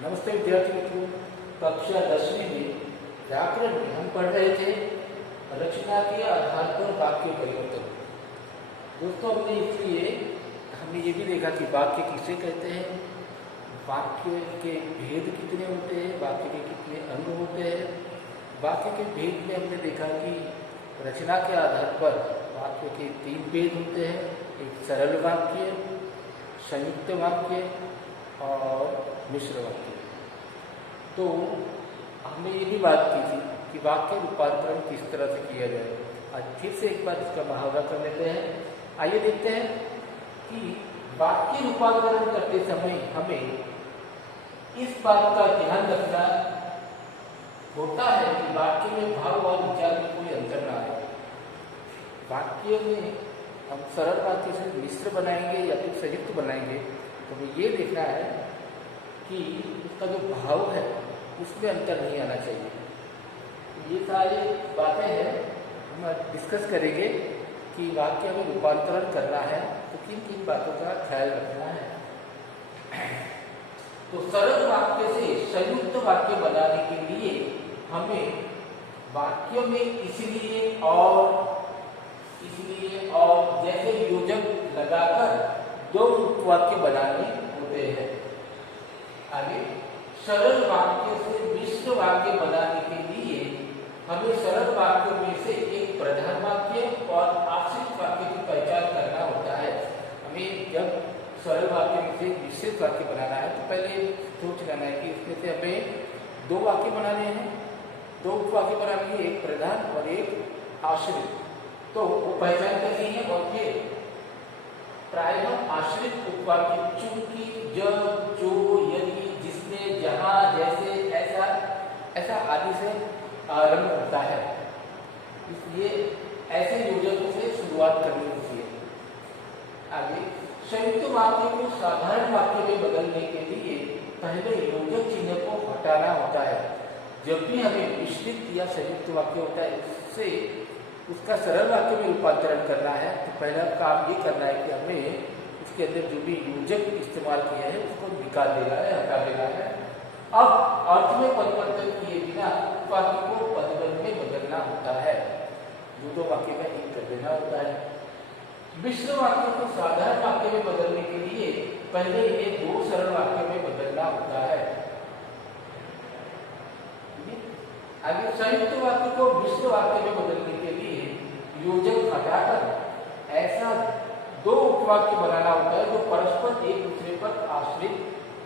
नमस्ते विद्यार्थी मित्रों। कक्षा 10वीं में व्याकरण में हम पढ़ रहे थे रचना के आधार पर वाक्य परिवर्तन। दोस्तों हमने ये भी देखा कि वाक्य किसे कहते हैं, वाक्य के भेद कितने होते हैं, वाक्य के कितने अंग होते हैं। वाक्य के भेद में हमने देखा कि रचना के आधार पर वाक्य के 3 भेद होते हैं, एक सरल वाक्य, संयुक्त वाक्य और मिश्र वाक्य। तो हमने ये भी बात की थी कि वाक्य रूपांतरण किस तरह से किया जाए। आज फिर से एक बार इसका मुहावरा कर लेते हैं। आइए देखते हैं कि वाक्य रूपांतरण करते समय हमें इस बात का ध्यान रखना होता है कि वाक्य में भाव और विचार में कोई अंतर ना आए। वाक्य में हम सरल वाक्य से मिश्र बनाएंगे या फिर संयुक्त बनाएंगे तो हमें ये देखना है कि उसका जो भाव है उसमें अंतर नहीं आना चाहिए। ये सारी बातें हैं हम डिस्कस करेंगे कि वाक्य में रूपांतरण करना है तो किन किन बातों का ख्याल रखना है। तो सरल वाक्य से संयुक्त वाक्य बनाने के लिए हमें वाक्य में इसलिए और जैसे योजक लगाकर 2 उपवाक्य बनाने होते हैं। आगे सरल वाक्य से मिश्र वाक्य बनाने के लिए हमें सरल वाक्य में से एक प्रधान वाक्य और आश्रित वाक्य की पहचान करना होता है। हमें जब सरल वाक्य में से मिश्रित वाक्य बनाना है तो पहले सोच लेना है कि इसमें से हमें 2 वाक्य बनाने हैं, 2 उपवाक्य बनाने हैं, एक प्रधान और एक आश्रित। तो वो पहचान करनी है और फिर प्रायः आश्रित उपवाक्य चूंकि, जब, जो, यदि, जिसने, जहां, जैसे, ऐसा आदि से आरंभ होता है, इसलिए ऐसे योजकों से शुरुआत करनी होती है। आगे संयुक्त वाक्य को साधारण वाक्य में बदलने के लिए पहले योजक चिन्ह को हटाना होता है। जब भी हमें मिश्रित या संयुक्त वाक्य होता है उससे उसका सरल वाक्य में रूपांतरण करना है तो पहला काम ये करना है कि हमें उसके अंदर जो भी योजक इस्तेमाल किया है उसको निकाल देना है, हटा देना है। अब अर्थ में परिवर्तन किए बिना वाक्य को पदबल में बदलना होता है, 2 वाक्य का एक कर देना होता है। मिश्र वाक्य को साधारण वाक्य में बदलने के लिए पहले इन्हें 2 सरल वाक्य में बदलना होता है। आगे संयुक्त वाक्य को मिश्र वाक्य में बदलने के लिए योजक हटाकर ऐसा 2 उपवाक्य बनाना होता है जो परस्पर एक दूसरे पर आश्रित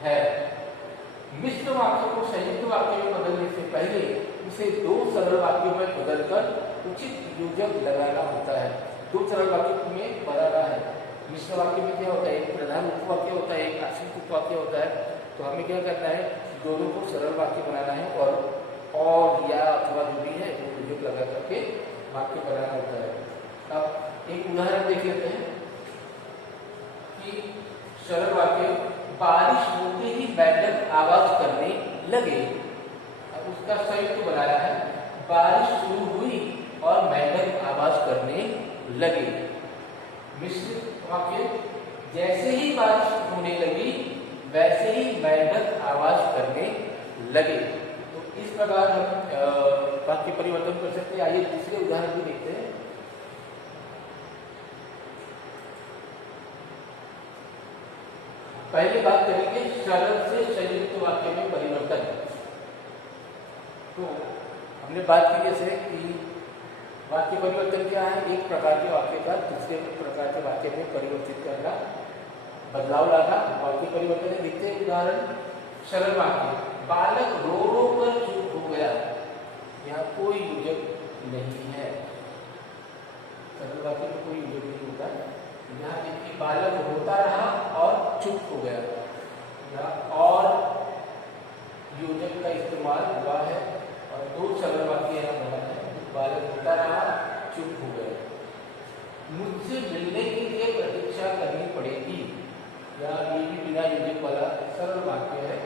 है। मिश्र वाक्य को संयुक्त वाक्य में बदलने से पहले उसे 2 सरल वाक्यों में बदलकर उचित योजक लगाना होता है। 2 सरल वाक्य में बनाना है। मिश्र वाक्य में क्या होता है, एक प्रधान उपवाक्य होता है, एक आश्रित उपवाक्य होता है। तो हमें क्या करना है, दोनों को सरल वाक्य बनाना है और या अथवा जो भी है वो योजक लगा करके वाक्य बनाना होता है। अब एक उदाहरण देख लेते हैं कि सरल वाक्य बारिश होते ही मेंढक आवाज करने लगे। अब उसका संयुक्त बनाना है, बारिश शुरू हुई और मेंढक आवाज करने लगे। मिश्रित वाक्य जैसे ही बारिश होने लगी वैसे ही मेंढक आवाज करने लगे। तो इस प्रकार हम वाक्य परिवर्तन कर सकते हैं। आइए दूसरे उदाहरण भी देखते हैं। पहले बात करेंगे सरल से संयुक्त वाक्य में परिवर्तन। तो हमने बात की जैसे कि वाक्य परिवर्तन क्या है, एक प्रकार के वाक्य का दूसरे प्रकार के वाक्य में परिवर्तित करना, बदलाव लाना वाक्य परिवर्तन है। देखते हैं उदाहरण। सरल वाक्य बालक रो रो कर चुप हो गया। यहाँ कोई योजक नहीं है, सरल वाक्य में कोई योजक नहीं होता है। यहाँ देखिए बालक रोता रहा और चुप हो गया, और योजक का इस्तेमाल हुआ है और 2 सरल वाक्य यहाँ बना है। बालक रोता रहा, चुप हो गया। मुझसे मिलने के लिए प्रतीक्षा करनी पड़ेगी, या ये भी बिना योजक वाला सरल वाक्य है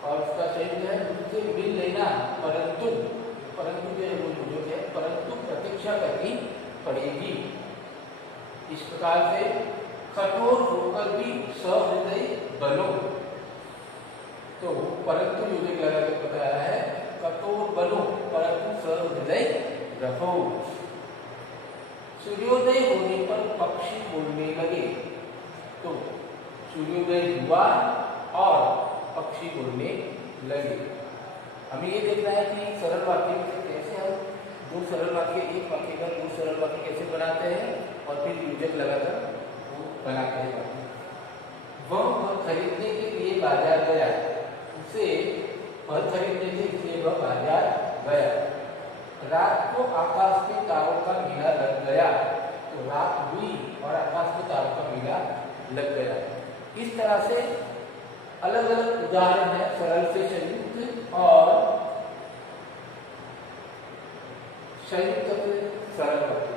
और उसका संयुक्त है मुझसे मिल लेना, परंतु जो है वो योजक है, परंतु प्रतीक्षा करनी पड़ेगी। इस प्रकार से कठोर होकर भी सहृदय बनो, परंतु योजक लगा के बताया है, कठोर बनो परंतु सहृदय रहो। सूर्योदय होने पर पक्षी बोलने लगे। तो सूर्योदय हुआ और पक्षी बोलने लगे। हमें ये देखना है कि सरल वाक्य में कैसे हम दो सरल वाक्य, एक वाक्य का दो सरल वाक्य कैसे बनाते हैं और फिर योजक लगाकर वो बनाते हैं वाक्य। वह खरीदने के लिए बाजार गया, उसे फल खरीदने थे इसलिए वह बाजार गया। रात को आकाश में तारों का मेला लग गया, तो रात हुई और आकाश में तारों का मेला लग गया। इस तरह से अलग अलग उदाहरण है सरल से संयुक्त और संयुक्त से सरल वाक्य।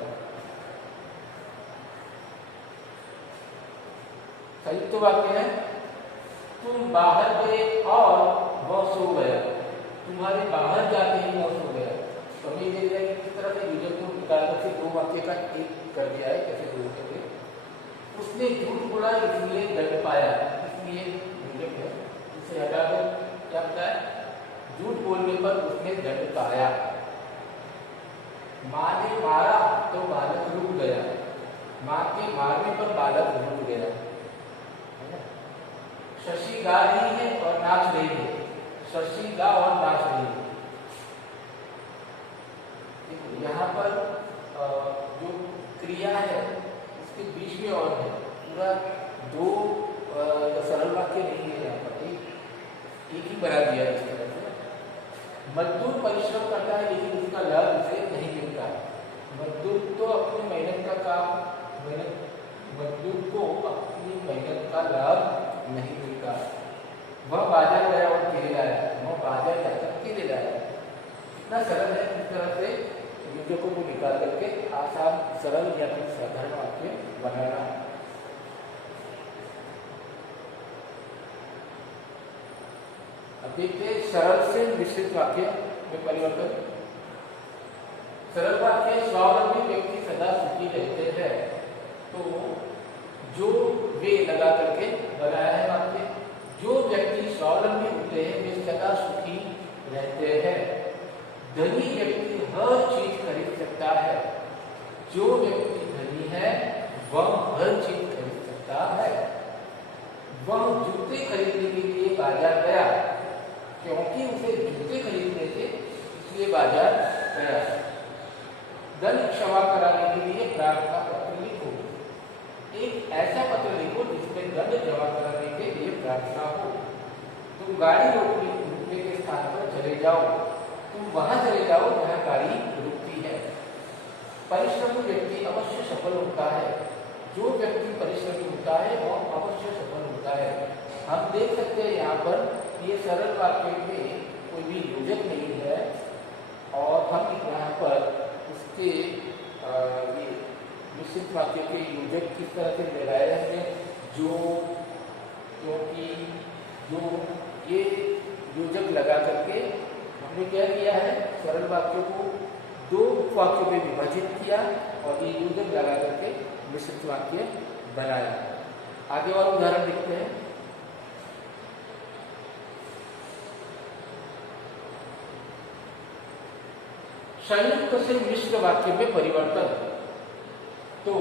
संयुक्त वाक्य है, तुम बाहर गए और वह सो गया। तुम्हारे बाहर जाते ही वह सो गया। तो हम ये देख रहे हैं कि किस तरह से यूजर को निकालकर से दो वाक्य का एक कर दिया है, कैसे दो करके। उसने झूठ बोला इसलिए दंड पाया, इसलिए यूजक है, इसे हटाकर क्या बताया, झूठ बोलने पर उसने दंड पाया। माँ ने मारा तो बालक रुक गया, माँ के मारने पर बालक रुक गया। शशि गा रही है और नाच रही है, शशि गा और नाच रही है। यहाँ पर जो क्रिया है उसके बीच में और है, पूरा दो सरल वाक्य नहीं है। यहाँ पर एक ही बना दिया है इस तरह से। मजदूर परिश्रम करता है लेकिन उसका लाभ उसे नहीं मिलता। मजदूर तो अपनी मेहनत का काम मजदूर को अपनी मेहनत का लाभ नहीं मिलता। वह बाजार गया और केले लाया, वह बाजार जाकर केले लाया। इतना सरल है। इस तरह से योजकों को निकाल करके आसान सरल या फिर साधारण वाक्य बनाना। अब देखते हैं सरल से मिश्रित वाक्य में परिवर्तन। सरल वाक्य, स्वावलंबी व्यक्ति सदा सुखी रहते हैं। तो जो वे लगा करके बनाया है वाक्य, जो व्यक्ति स्वावलंबी होते हैं वे सदा सुखी रहते हैं। धनी व्यक्ति हर चीज खरीद सकता है। जो व्यक्ति धनी है वह हर चीज खरीद सकता है। वह जूते खरीदने के लिए बाजार गया, क्योंकि उसे जूते खरीदने थे इसलिए बाजार गया। दंड क्षमा कराने के लिए प्रार्थना पत्र लिखो। एक ऐसा पत्र लिखो जिसमें दंड जमा कराने के लिए प्रार्थना हो। तुम गाड़ी रोकने के स्थान पर चले जाओ, तुम वहां चले जाओ जहां गाड़ी रुकती है। परिश्रमी व्यक्ति अवश्य सफल होता है। जो व्यक्ति परिश्रमी होता है वह अवश्य सफल होता है। हम देख सकते हैं यहाँ पर ये सरल वाक्य में कोई भी योजक नहीं है और हम यहाँ पर उसके ये मिश्रित वाक्य के योजक किस तरह से लगाए हैं। जो, क्योंकि, जो, ये योजक लगा करके हमने क्या किया है, सरल वाक्यों को दो वाक्यों में विभाजित किया और ये योजक लगा करके मिश्रित वाक्य बनाया। आगे और उदाहरण देखते हैं। संयुक्त से मिश्र वाक्य में परिवर्तन। तो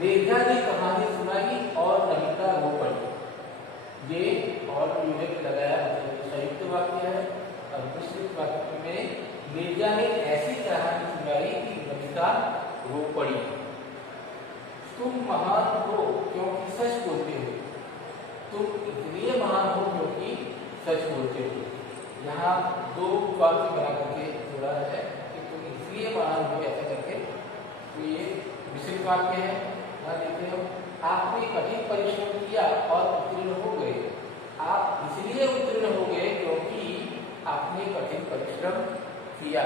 मेघा ने कहानी सुनाई और नमिता रो पड़ी। ये और योजक लगाया, संयुक्त वाक्य है। और मिश्रित वाक्य में मेघा ने ऐसी कहानी सुनाई कि नमिता रो पड़ी। तुम महान हो क्योंकि सच बोलते हो। तुम इसलिए महान हो क्योंकि सच बोलते हो। यहाँ दो वाक्य बना करके जोड़ा है कि तुम इसलिए महान हो ऐसा करके। तो ये मिश्रित वाक्य है। यहाँ देखते हो, आपने कठिन परिश्रम किया और उत्तीर्ण हो गए। आप इसलिए उत्तीर्ण हो गए क्योंकि आपने कठिन परिश्रम किया।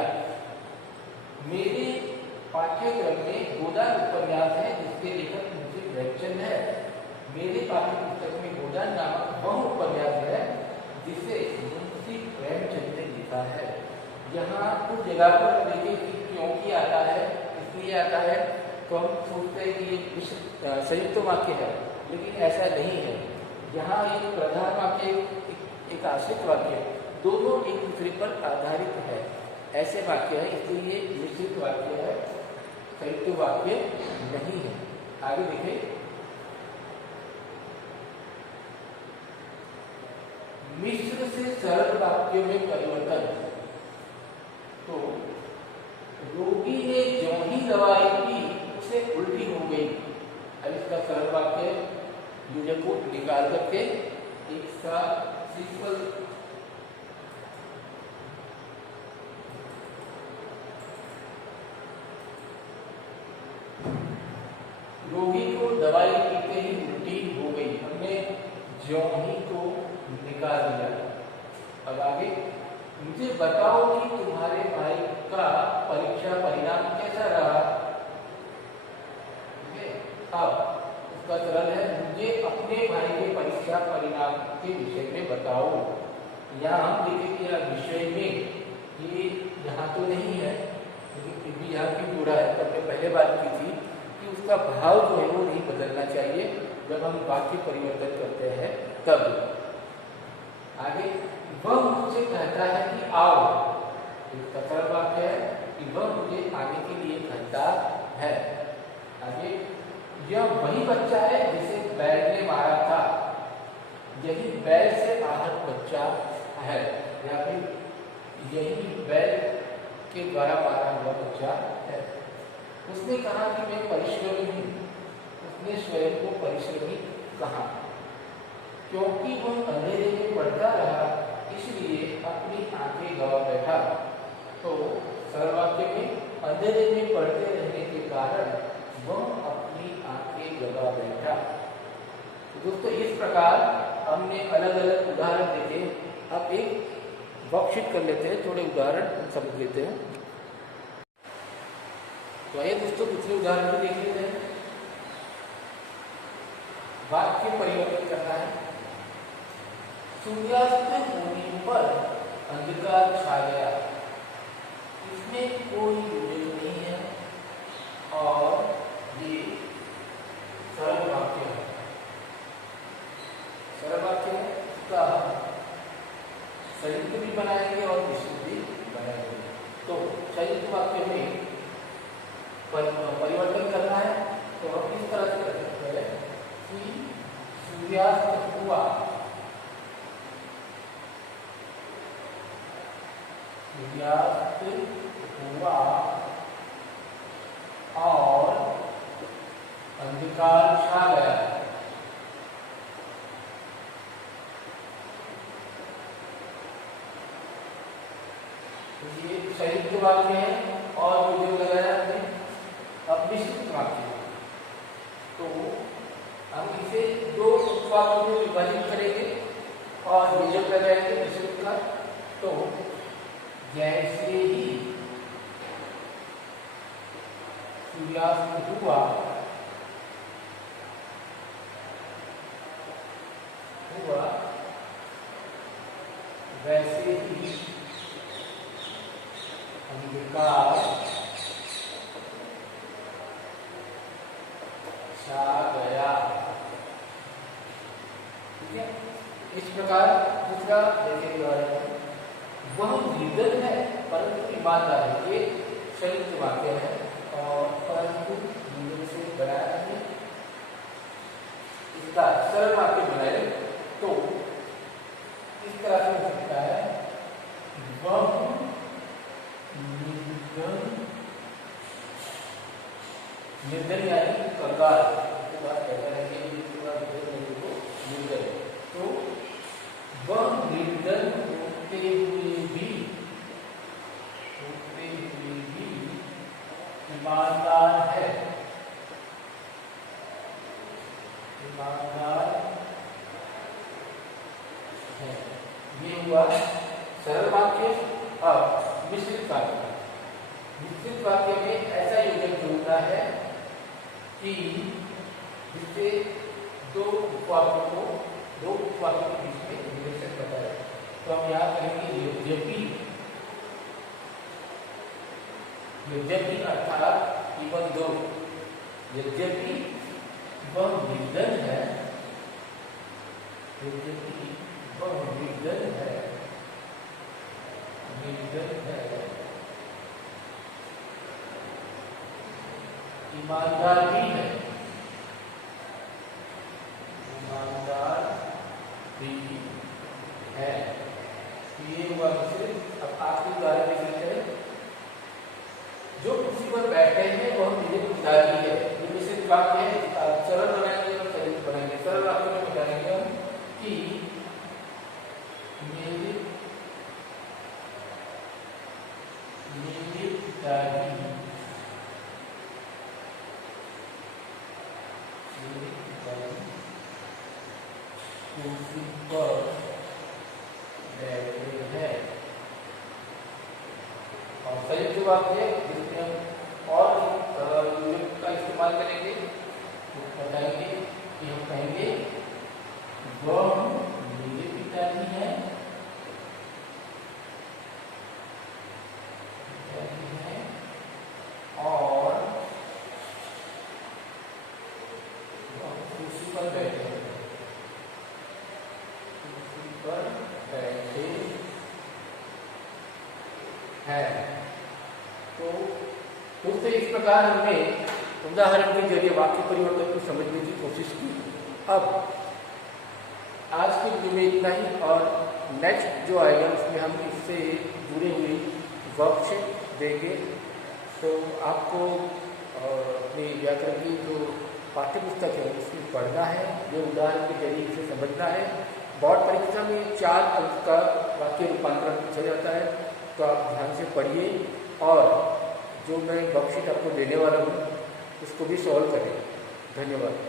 मेरे पाठ्यक्रम में गोदान उपन्यास है जिसके लेखक मुंशी प्रेमचंद है। मेरे पाठ्य पुस्तक में गोदान नामक वह उपन्यास है जिसे मुंशी प्रेमचंद ने लिखा है। यहाँ कुछ जगह पर देखिए कि क्योंकि आता है, इसलिए आता है, तो हम सोचते हैं कि ये संयुक्त वाक्य है, लेकिन ऐसा नहीं है। यहाँ एक प्रधान वाक्य एक आश्रित वाक्य, दोनों एक दूसरे पर आधारित है, ऐसे वाक्य है, इसलिए ये मिश्रित वाक्य है, संयुक्त वाक्य नहीं है। आगे देखें, मिश्र से सरल वाक्यों में परिवर्तन। तो रोगी ने जो ही दवाई पी उसे उल्टी हो गई। अब इसका सरल वाक्य यूजर को निकाल करके एक सा सिंपल रोगी को दवाई पीते ही उल्टी हो गई। हमने जो ही को निकाल दिया। अब आगे, मुझे बताओ कि तुम्हारे भाई का परीक्षा परिणाम कैसा रहा। ठीक है, अब उसका सरल है, मुझे अपने भाई के परीक्षा परिणाम के विषय में बताओ। यहाँ हम देखेंगे यह विषय में, ये यहाँ तो नहीं है लेकिन फिर भी यहाँ क्यों जुड़ा है, तो हमने पहले बात की थी कि उसका भाव जो है वो नहीं बदलना चाहिए जब हम वाक्य परिवर्तन करते हैं तब। आगे, वह मुझसे कहता है कि आओ, इसका सरल वाक्य है कि वह मुझे आने के लिए कहता है। आगे, यह वही बच्चा है जिसे बैल ने मारा था, यही बैल से आहत बच्चा है, या फिर यही बैल के द्वारा मारा हुआ बच्चा है। उसने कहा कि मैं परिश्रमी हूँ, उसने स्वयं को परिश्रमी कहा, क्योंकि वह अंधेरे में पढ़ता रहा इसलिए अपनी आंखें गवा बैठा। तो सरल वाक्य में अंधेरे में पढ़ते रहने के कारण वह अपनी आंखें गवा बैठा। तो दोस्तों, इस प्रकार हमने अलग अलग उदाहरण देखे। अब एक वर्कशीट कर लेते हैं, थोड़े उदाहरण समझ लेते हैं। तो आइए दोस्तों, दूसरे उदाहरण भी देख लेते हैं। वाक्य परिवर्तन करना है। सूर्यास्त होने पर अंधकार छा गया, इसमें कोई विवेक नहीं है और ये सरल वाक्य है। सरल वाक्य है, इसका संयुक्त भी बनाएंगे और मिश्रित भी बनाएंगे। तो संयुक्त वाक्य में परिवर्तन करना है, तो हम इस तरह से कर सकते हैं कि सूर्यास्त हुआ, सूर्यास्त हुआ और अंधकार छा गया। ये संयुक्त वाक्य है और जो लगाया हमने अब मिश्रित वाक्य। तो हम इसे दो उपवाक्यों में विभाजित करेंगे और योजक लगाएंगे मिश्रित का। तो जैसे ही सूर्यास्त हुआ वैसे ही अंधकार छा गया। ठीक है, इस प्रकार दूसरा देखेंगे। वह निर्धन है परंतु ईमानदार है, ये संयुक्त वाक्य है और परंतु निर्धन से बनाया है। इसका सरल वाक्य बनाए तो इस तरह से हो सकता है, वह निर्धन यानी कंगाल, तो बात कहता है कि निर्धन, तो वह निर्धन होते हुए भी ईमानदार है, ईमानदार है। ये हुआ सरल वाक्य। अब मिश्रित वाक्य, मिश्रित वाक्य में ऐसा योजक जोड़ना है कि जिससे दो उपवाक्यों के बीच में रिलेशन बताए। तो हम यहाँ करेंगे यद्यपि अर्थात केवल दो, यद्यपि वह निर्धन है, यद्यपि वह निर्धन है, निर्धन है, ईमानदार भी है, ईमानदार भी है। ये हुआ मिश्रित। अब आपके उदाहरण देख लेते हैं। जो कुर्सी पर बैठे हैं वह मेरे पिताजी है। ये मिश्रित वाक्य है। सरल बनाएंगे और चरित्र बनाएंगे। सरल वाक्य में बताएंगे हम कि मेरे पिताजी कुर्सी पर बैठे हैं। और संयुक्त वाक्य जिसमें हम और युग्म का इस्तेमाल करेंगे तो बताएंगे कि हम कहेंगे वह मेरे पिताजी हैं, और वह कुर्सी पर बैठे हैं, कुर्सी पर बैठे हैं। तो फिर से इस प्रकार हमने उदाहरण के जरिए वाक्य परिवर्तन को समझने की कोशिश की। अब आज के वीडियो में इतना ही, और नेक्स्ट जो आएगा उसमें हम इससे जुड़े हुए वर्कशीट देंगे। तो आपको अपनी व्याकरण की जो पाठ्य पुस्तक है उसमें पढ़ना है, ये उदाहरण के जरिए इसे समझना है। बोर्ड परीक्षा में 4 अंक का वाक्य रूपांतरण पूछा जाता है, तो आप ध्यान से पढ़िए और जो मैं वर्कशीट आपको देने वाला हूँ उसको भी सॉल्व करें। धन्यवाद।